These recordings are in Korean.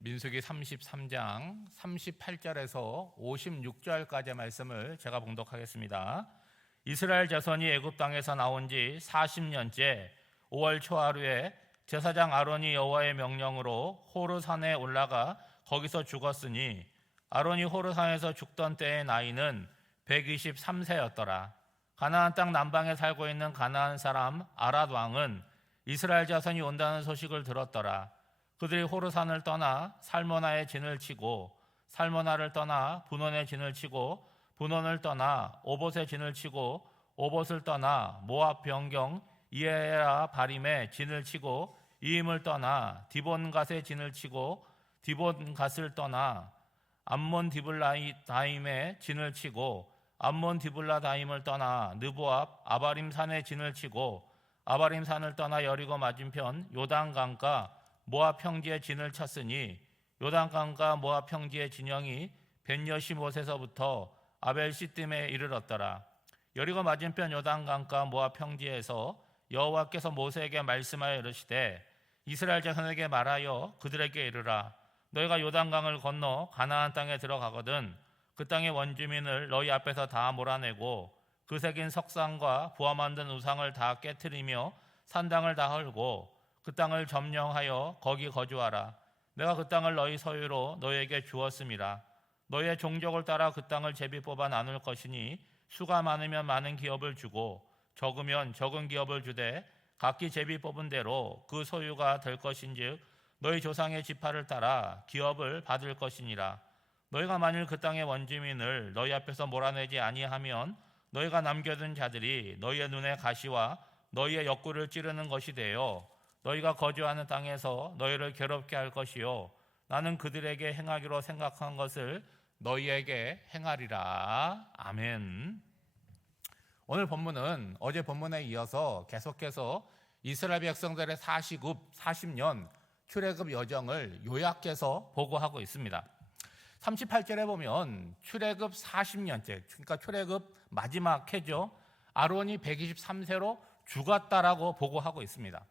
민수기 33장 38절에서 56절까지의 말씀을 제가 봉독하겠습니다. 이스라엘 자손이 애굽 땅에서 나온 지 40년째 5월 초하루에 제사장 아론이 여호와의 명령으로 호르산에 올라가 거기서 죽었으니 아론이 호르산에서 죽던 때의 나이는 123세였더라. 가나안 땅 남방에 살고 있는 가나안 사람 아랏 왕은 이스라엘 자손이 온다는 소식을 들었더라. 그들이 호르산을 떠나 살모나에 진을 치고 살모나를 떠나 분원에 진을 치고 분원을 떠나 오봇에 진을 치고 오봇을 떠나 모압 변경 이에라 바림에 진을 치고 이임을 떠나 디본갓에 진을 치고 디본갓을 떠나 암몬 디블라다임에 진을 치고 암몬 디블라다임을 떠나 느보압 아바림 산에 진을 치고 아바림 산을 떠나 여리고 맞은편 요단강가 모압 평지에 진을 쳤으니 요단강과 모압 평지의 진영이 벤여시못에서부터 아벨시뜸에 이르렀더라. 여리고 맞은편 요단강과 모압 평지에서 여호와께서 모세에게 말씀하여 이르시되 이스라엘 자손에게 말하여 그들에게 이르라. 너희가 요단강을 건너 가나안 땅에 들어가거든 그 땅의 원주민을 너희 앞에서 다 몰아내고 그 새긴 석상과 부화 만든 우상을 다 깨트리며 산당을 다 헐고 그 땅을 점령하여 거기 거주하라. 내가 그 땅을 너희 소유로 너희에게 주었음이라. 너희의 종족을 따라 그 땅을 제비 뽑아 나눌 것이니 수가 많으면 많은 기업을 주고 적으면 적은 기업을 주되 각기 제비 뽑은 대로 그 소유가 될 것인즉 너희 조상의 지파를 따라 기업을 받을 것이니라. 너희가 만일 그 땅의 원주민을 너희 앞에서 몰아내지 아니하면 너희가 남겨둔 자들이 너희의 눈에 가시와 너희의 옆구리를 찌르는 것이 되어 너희가 거주하는 땅에서 너희를 괴롭게 할 것이요 나는 그들에게 행하기로 생각한 것을 너희에게 행하리라. 아멘. 오늘 본문은 어제 본문에 이어서 계속해서 이스라엘 백성들의 40년 출애굽 여정을 요약해서 보고하고 있습니다. 38절에 보면 출애굽 40년째, 그러니까 출애굽 마지막 해죠. 아론이 123세로 죽었다라고 보고하고 있습니다.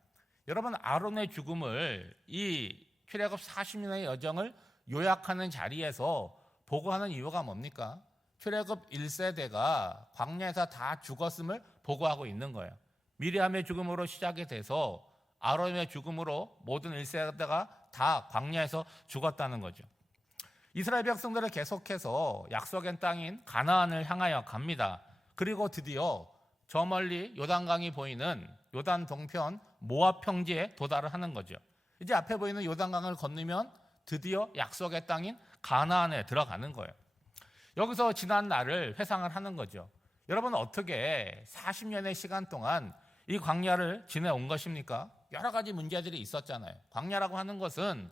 여러분, 아론의 죽음을 이 출애굽 40년의 여정을 요약하는 자리에서 보고하는 이유가 뭡니까? 출애굽 1세대가 광야에서 다 죽었음을 보고하고 있는 거예요. 미리암의 죽음으로 시작이 돼서 아론의 죽음으로 모든 1세대가 다 광야에서 죽었다는 거죠. 이스라엘 백성들은 계속해서 약속의 땅인 가나안을 향하여 갑니다. 그리고 드디어 저 멀리 요단강이 보이는 요단 동편 모압 평지에 도달을 하는 거죠. 이제 앞에 보이는 요단강을 건너면 드디어 약속의 땅인 가나안에 들어가는 거예요. 여기서 지난 날을 회상을 하는 거죠. 여러분, 어떻게 40년의 시간 동안 이 광야를 지내온 것입니까? 여러 가지 문제들이 있었잖아요. 광야라고 하는 것은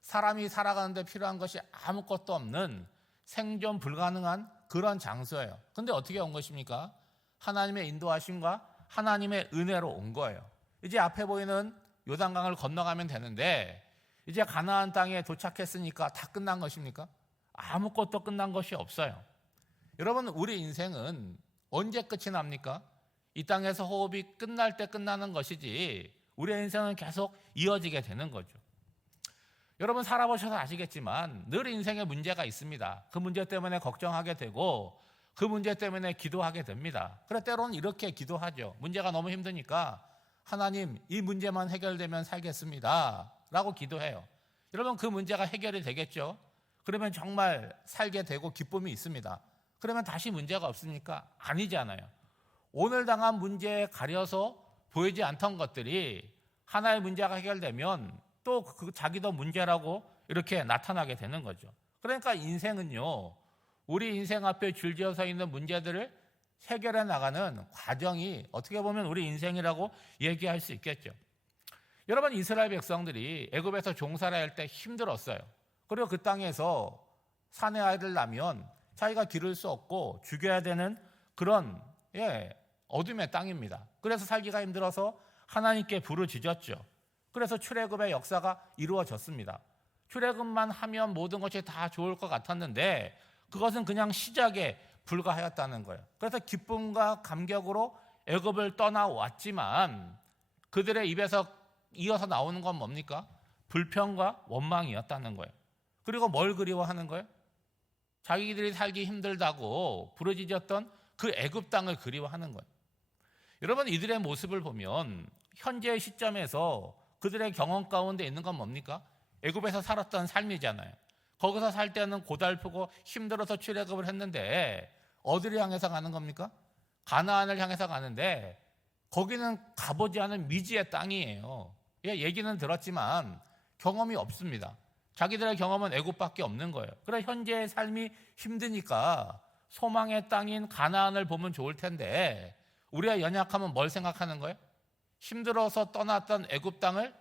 사람이 살아가는데 필요한 것이 아무것도 없는 생존 불가능한 그런 장소예요. 그런데 어떻게 온 것입니까? 하나님의 인도하심과 하나님의 은혜로 온 거예요. 이제 앞에 보이는 요단강을 건너가면 되는데 이제 가나안 땅에 도착했으니까 다 끝난 것입니까? 아무것도 끝난 것이 없어요. 여러분, 우리 인생은 언제 끝이 납니까? 이 땅에서 호흡이 끝날 때 끝나는 것이지 우리의 인생은 계속 이어지게 되는 거죠. 여러분, 살아보셔서 아시겠지만 늘 인생에 문제가 있습니다. 그 문제 때문에 걱정하게 되고 그 문제 때문에 기도하게 됩니다. 그래, 때로는 이렇게 기도하죠. 문제가 너무 힘드니까 하나님, 이 문제만 해결되면 살겠습니다 라고 기도해요. 여러분, 그 문제가 해결이 되겠죠? 그러면 정말 살게 되고 기쁨이 있습니다. 그러면 다시 문제가 없습니까? 아니잖아요. 오늘 당한 문제에 가려서 보이지 않던 것들이 하나의 문제가 해결되면 또 자기도 문제라고 이렇게 나타나게 되는 거죠. 그러니까 인생은요, 우리 인생 앞에 줄지어 서 있는 문제들을 해결해 나가는 과정이 어떻게 보면 우리 인생이라고 얘기할 수 있겠죠. 여러분, 이스라엘 백성들이 애굽에서 종살이 할 때 힘들었어요. 그리고 그 땅에서 사내 아이를 낳으면 자기가 기를 수 없고 죽여야 되는 그런 어둠의 땅입니다. 그래서 살기가 힘들어서 하나님께 부르짖었죠. 그래서 출애굽의 역사가 이루어졌습니다. 출애굽만 하면 모든 것이 다 좋을 것 같았는데 그것은 그냥 시작에 불과하였다는 거예요. 그래서 기쁨과 감격으로 애굽을 떠나왔지만 그들의 입에서 이어서 나오는 건 뭡니까? 불평과 원망이었다는 거예요. 그리고 뭘 그리워하는 거예요? 자기들이 살기 힘들다고 부르짖었던 그 애굽 땅을 그리워하는 거예요. 여러분, 이들의 모습을 보면 현재의 시점에서 그들의 경험 가운데 있는 건 뭡니까? 애굽에서 살았던 삶이잖아요. 거기서 살 때는 고달프고 힘들어서 출애굽을 했는데 어디를 향해서 가는 겁니까? 가나안을 향해서 가는데 거기는 가보지 않은 미지의 땅이에요. 얘기는 들었지만 경험이 없습니다. 자기들의 경험은 애굽밖에 없는 거예요. 그래, 현재의 삶이 힘드니까 소망의 땅인 가나안을 보면 좋을 텐데 우리가 연약하면 뭘 생각하는 거예요? 힘들어서 떠났던 애굽 땅을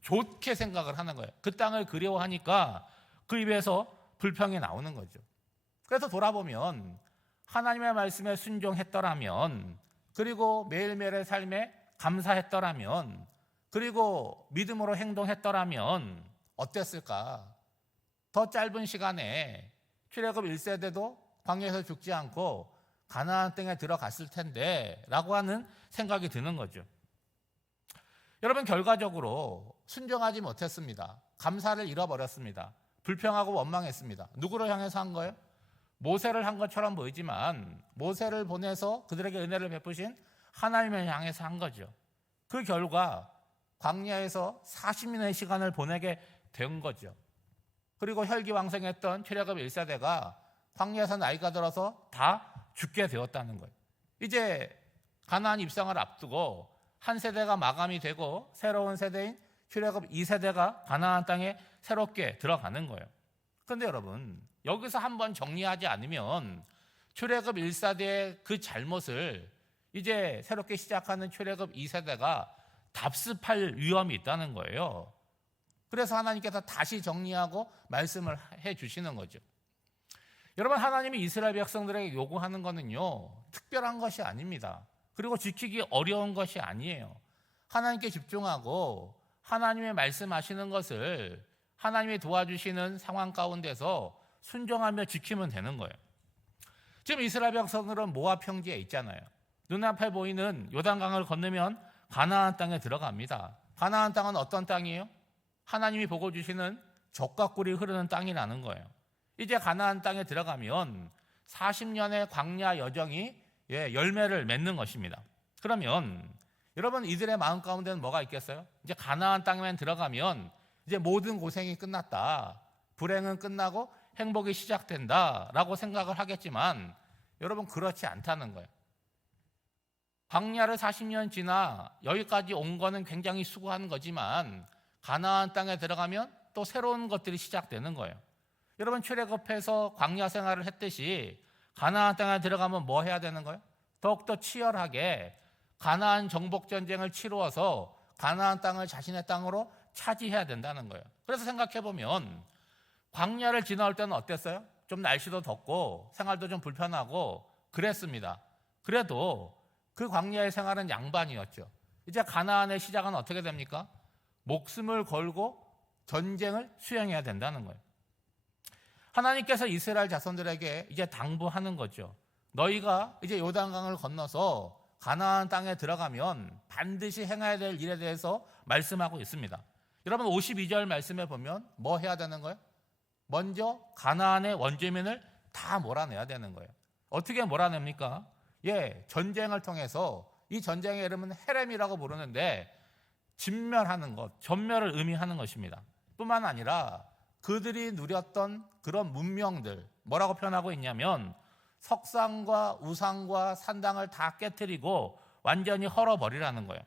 좋게 생각을 하는 거예요. 그 땅을 그리워하니까 그 입에서 불평이 나오는 거죠. 그래서 돌아보면 하나님의 말씀에 순종했더라면, 그리고 매일매일의 삶에 감사했더라면, 그리고 믿음으로 행동했더라면 어땠을까? 더 짧은 시간에 출애굽 1세대도 광야에서 죽지 않고 가나안 땅에 들어갔을 텐데 라고 하는 생각이 드는 거죠. 여러분, 결과적으로 순종하지 못했습니다. 감사를 잃어버렸습니다. 불평하고 원망했습니다. 누구를 향해서 한 거예요? 모세를 한 것처럼 보이지만 모세를 보내서 그들에게 은혜를 베푸신 하나님을 향해서 한 거죠. 그 결과 광야에서 40년의 시간을 보내게 된 거죠. 그리고 혈기왕성했던 출애굽 1세대가 광야에서 나이가 들어서 다 죽게 되었다는 거예요. 이제 가나안 입성을 앞두고 한 세대가 마감이 되고 새로운 세대인 출애굽 2세대가 가나안 땅에 새롭게 들어가는 거예요. 그런데 여러분, 여기서 한번 정리하지 않으면 출애굽 1세대의 그 잘못을 이제 새롭게 시작하는 출애굽 2세대가 답습할 위험이 있다는 거예요. 그래서 하나님께서 다시 정리하고 말씀을 해 주시는 거죠. 여러분, 하나님이 이스라엘 백성들에게 요구하는 거는요, 특별한 것이 아닙니다. 그리고 지키기 어려운 것이 아니에요. 하나님께 집중하고 하나님의 말씀하시는 것을 하나님이 도와주시는 상황 가운데서 순종하며 지키면 되는 거예요. 지금 이스라엘 백성들은 모압 평지에 있잖아요. 눈앞에 보이는 요단강을 건너면 가나안 땅에 들어갑니다. 가나안 땅은 어떤 땅이에요? 하나님이 보고 주시는 젖과 꿀이 흐르는 땅이라는 거예요. 이제 가나안 땅에 들어가면 40년의 광야 여정이 열매를 맺는 것입니다. 그러면 여러분, 이들의 마음 가운데는 뭐가 있겠어요? 이제 가나안 땅에만 들어가면 이제 모든 고생이 끝났다, 불행은 끝나고 행복이 시작된다라고 생각을 하겠지만 여러분, 그렇지 않다는 거예요. 광야를 40년 지나 여기까지 온 거는 굉장히 수고한 거지만 가나안 땅에 들어가면 또 새로운 것들이 시작되는 거예요. 여러분, 출애굽해서 광야 생활을 했듯이 가나안 땅에 들어가면 뭐 해야 되는 거예요? 더욱더 치열하게 가나안 정복 전쟁을 치루어서 가나안 땅을 자신의 땅으로 차지해야 된다는 거예요. 그래서 생각해 보면 광야를 지나올 때는 어땠어요? 좀 날씨도 덥고 생활도 좀 불편하고 그랬습니다. 그래도 그 광야의 생활은 양반이었죠. 이제 가나안의 시작은 어떻게 됩니까? 목숨을 걸고 전쟁을 수행해야 된다는 거예요. 하나님께서 이스라엘 자손들에게 이제 당부하는 거죠. 너희가 이제 요단강을 건너서 가나안 땅에 들어가면 반드시 행해야 될 일에 대해서 말씀하고 있습니다. 여러분, 52절 말씀에 보면 뭐 해야 되는 거예요? 먼저 가나안의 원주민을 다 몰아내야 되는 거예요. 어떻게 몰아냅니까? 전쟁을 통해서, 이 전쟁의 이름은 헤렘이라고 부르는데 진멸하는 것, 전멸을 의미하는 것입니다. 뿐만 아니라 그들이 누렸던 그런 문명들, 뭐라고 표현하고 있냐면 석상과 우상과 산당을 다 깨뜨리고 완전히 헐어버리라는 거예요.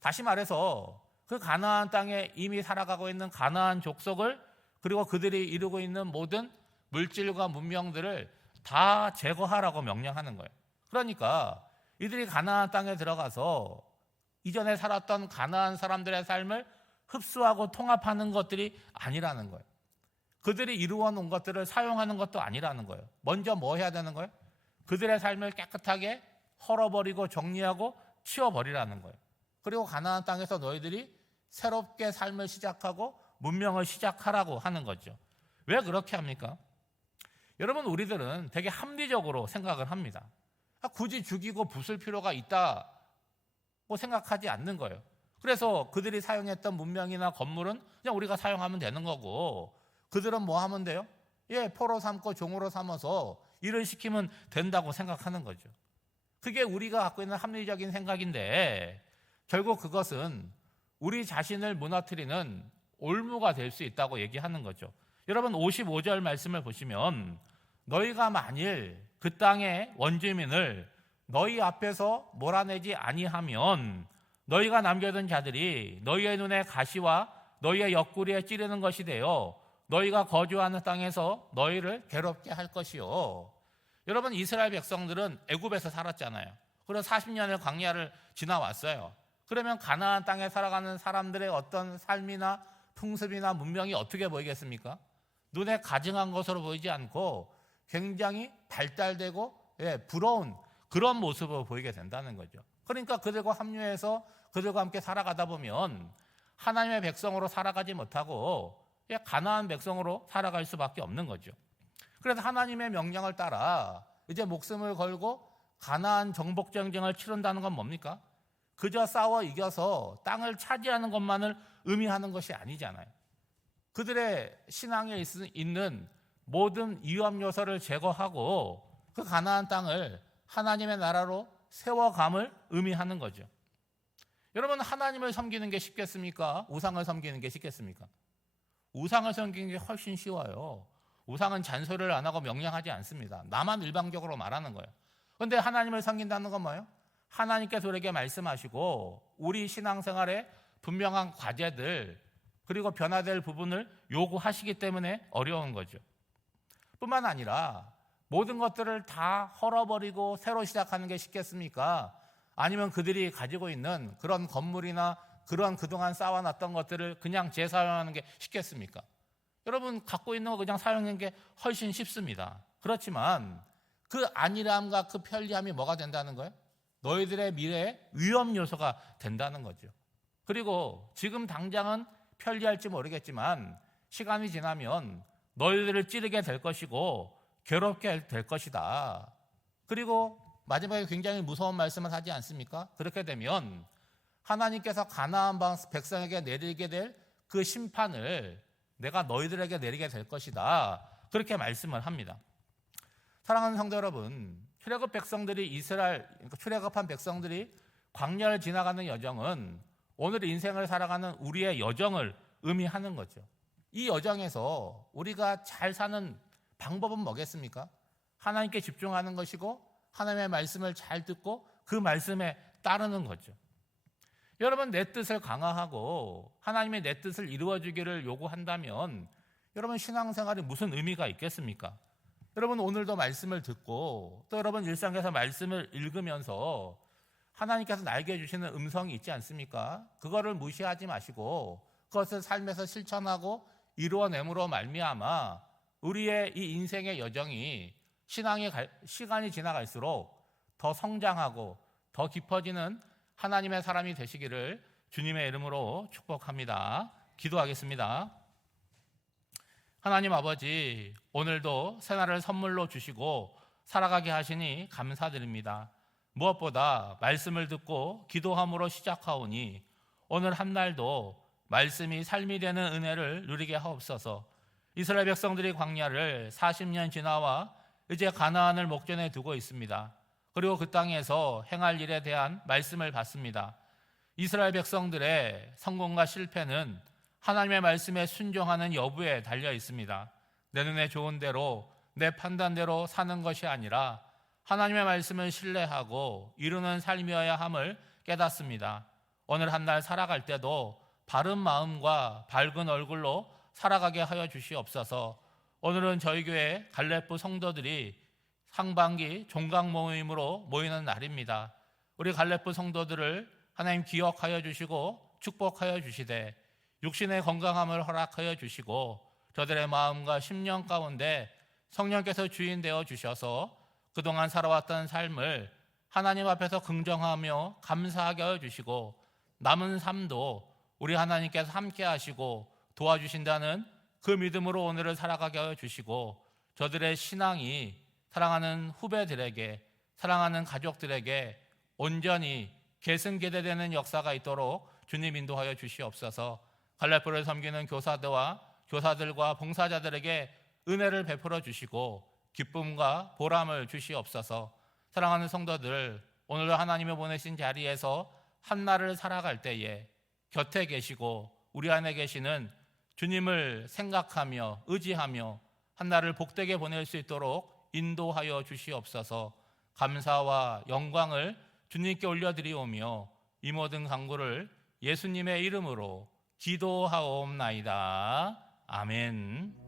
다시 말해서 그 가나안 땅에 이미 살아가고 있는 가나안 족속을, 그리고 그들이 이루고 있는 모든 물질과 문명들을 다 제거하라고 명령하는 거예요. 그러니까 이들이 가나안 땅에 들어가서 이전에 살았던 가나안 사람들의 삶을 흡수하고 통합하는 것들이 아니라는 거예요. 그들이 이루어 놓은 것들을 사용하는 것도 아니라는 거예요. 먼저 뭐 해야 되는 거예요? 그들의 삶을 깨끗하게 헐어버리고 정리하고 치워버리라는 거예요. 그리고 가나안 땅에서 너희들이 새롭게 삶을 시작하고 문명을 시작하라고 하는 거죠. 왜 그렇게 합니까? 여러분, 우리들은 되게 합리적으로 생각을 합니다. 굳이 죽이고 부술 필요가 있다고 생각하지 않는 거예요. 그래서 그들이 사용했던 문명이나 건물은 그냥 우리가 사용하면 되는 거고, 그들은 뭐 하면 돼요? 포로 삼고 종으로 삼아서 일을 시키면 된다고 생각하는 거죠. 그게 우리가 갖고 있는 합리적인 생각인데 결국 그것은 우리 자신을 무너뜨리는 올무가 될 수 있다고 얘기하는 거죠. 여러분 55절 말씀을 보시면 너희가 만일 그 땅의 원주민을 너희 앞에서 몰아내지 아니하면 너희가 남겨둔 자들이 너희의 눈에 가시와 너희의 옆구리에 찌르는 것이 되어 너희가 거주하는 땅에서 너희를 괴롭게 할 것이요. 여러분 이스라엘 백성들은 애굽에서 살았잖아요. 그래서 40년의 광야를 지나왔어요. 그러면 가나안 땅에 살아가는 사람들의 어떤 삶이나 풍습이나 문명이 어떻게 보이겠습니까? 눈에 가증한 것으로 보이지 않고 굉장히 발달되고 부러운 그런 모습으로 보이게 된다는 거죠. 그러니까 그들과 합류해서 그들과 함께 살아가다 보면 하나님의 백성으로 살아가지 못하고 가나안 백성으로 살아갈 수밖에 없는 거죠. 그래서 하나님의 명령을 따라 이제 목숨을 걸고 가나안 정복 전쟁을 치른다는 건 뭡니까? 그저 싸워 이겨서 땅을 차지하는 것만을 의미하는 것이 아니잖아요. 그들의 신앙에 있는 모든 위험 요소를 제거하고 그 가나안 땅을 하나님의 나라로 세워감을 의미하는 거죠. 여러분 하나님을 섬기는 게 쉽겠습니까? 우상을 섬기는 게 쉽겠습니까? 우상을 섬기는 게 훨씬 쉬워요. 우상은 잔소리를 안 하고 명령하지 않습니다. 나만 일방적으로 말하는 거예요. 그런데 하나님을 섬긴다는 건 뭐예요? 하나님께서 우리에게 말씀하시고 우리 신앙생활에 분명한 과제들 그리고 변화될 부분을 요구하시기 때문에 어려운 거죠. 뿐만 아니라 모든 것들을 다 헐어버리고 새로 시작하는 게 쉽겠습니까? 아니면 그들이 가지고 있는 그런 건물이나 그런 그동안 쌓아놨던 것들을 그냥 재사용하는 게 쉽겠습니까? 여러분 갖고 있는 거 그냥 사용하는 게 훨씬 쉽습니다. 그렇지만 그 안일함과 그 편리함이 뭐가 된다는 거예요? 너희들의 미래의 위험 요소가 된다는 거죠. 그리고 지금 당장은 편리할지 모르겠지만 시간이 지나면 너희들을 찌르게 될 것이고 괴롭게 될 것이다. 그리고 마지막에 굉장히 무서운 말씀을 하지 않습니까? 그렇게 되면 하나님께서 가나안 백성에게 내리게 될 그 심판을 내가 너희들에게 내리게 될 것이다. 그렇게 말씀을 합니다. 사랑하는 성도 여러분, 출애굽 백성들이 출애굽한 백성들이 광야를 지나가는 여정은 오늘 인생을 살아가는 우리의 여정을 의미하는 거죠. 이 여정에서 우리가 잘 사는 방법은 뭐겠습니까? 하나님께 집중하는 것이고 하나님의 말씀을 잘 듣고 그 말씀에 따르는 거죠. 여러분 내 뜻을 강화하고 하나님의 내 뜻을 이루어주기를 요구한다면 여러분 신앙생활이 무슨 의미가 있겠습니까? 여러분 오늘도 말씀을 듣고 또 여러분 일상에서 말씀을 읽으면서 하나님께서 나에게 주시는 음성이 있지 않습니까? 그거를 무시하지 마시고 그것을 삶에서 실천하고 이루어냄으로 말미암아 우리의 이 인생의 여정이 시간이 지나갈수록 더 성장하고 더 깊어지는 하나님의 사람이 되시기를 주님의 이름으로 축복합니다. 기도하겠습니다. 하나님 아버지, 오늘도 새날을 선물로 주시고 살아가게 하시니 감사드립니다. 무엇보다 말씀을 듣고 기도함으로 시작하오니 오늘 한 날도 말씀이 삶이 되는 은혜를 누리게 하옵소서. 이스라엘 백성들이 광야를 40년 지나와 이제 가나안을 목전에 두고 있습니다. 그리고 그 땅에서 행할 일에 대한 말씀을 받습니다. 이스라엘 백성들의 성공과 실패는 하나님의 말씀에 순종하는 여부에 달려 있습니다. 내 눈에 좋은 대로 내 판단대로 사는 것이 아니라 하나님의 말씀을 신뢰하고 이루는 삶이어야 함을 깨닫습니다. 오늘 한 날 살아갈 때도 바른 마음과 밝은 얼굴로 살아가게 하여 주시옵소서. 오늘은 저희 교회 갈렙부 성도들이 상반기 종강 모임으로 모이는 날입니다. 우리 갈렙부 성도들을 하나님 기억하여 주시고 축복하여 주시되 육신의 건강함을 허락하여 주시고 저들의 마음과 심령 가운데 성령께서 주인 되어 주셔서 그동안 살아왔던 삶을 하나님 앞에서 긍정하며 감사하게 하여 주시고 남은 삶도 우리 하나님께서 함께 하시고 도와주신다는 그 믿음으로 오늘을 살아가게 하여 주시고 저들의 신앙이 사랑하는 후배들에게 사랑하는 가족들에게 온전히 계승계대되는 역사가 있도록 주님 인도하여 주시옵소서. 갈렙부를 섬기는 교사들과 교사들과 봉사자들에게 은혜를 베풀어 주시고 기쁨과 보람을 주시옵소서. 사랑하는 성도들, 오늘 하나님이 보내신 자리에서 한 날을 살아갈 때에 곁에 계시고 우리 안에 계시는 주님을 생각하며 의지하며 한 날을 복되게 보낼 수 있도록 인도하여 주시옵소서. 감사와 영광을 주님께 올려드리오며 이 모든 간구를 예수님의 이름으로 기도하옵나이다. 아멘.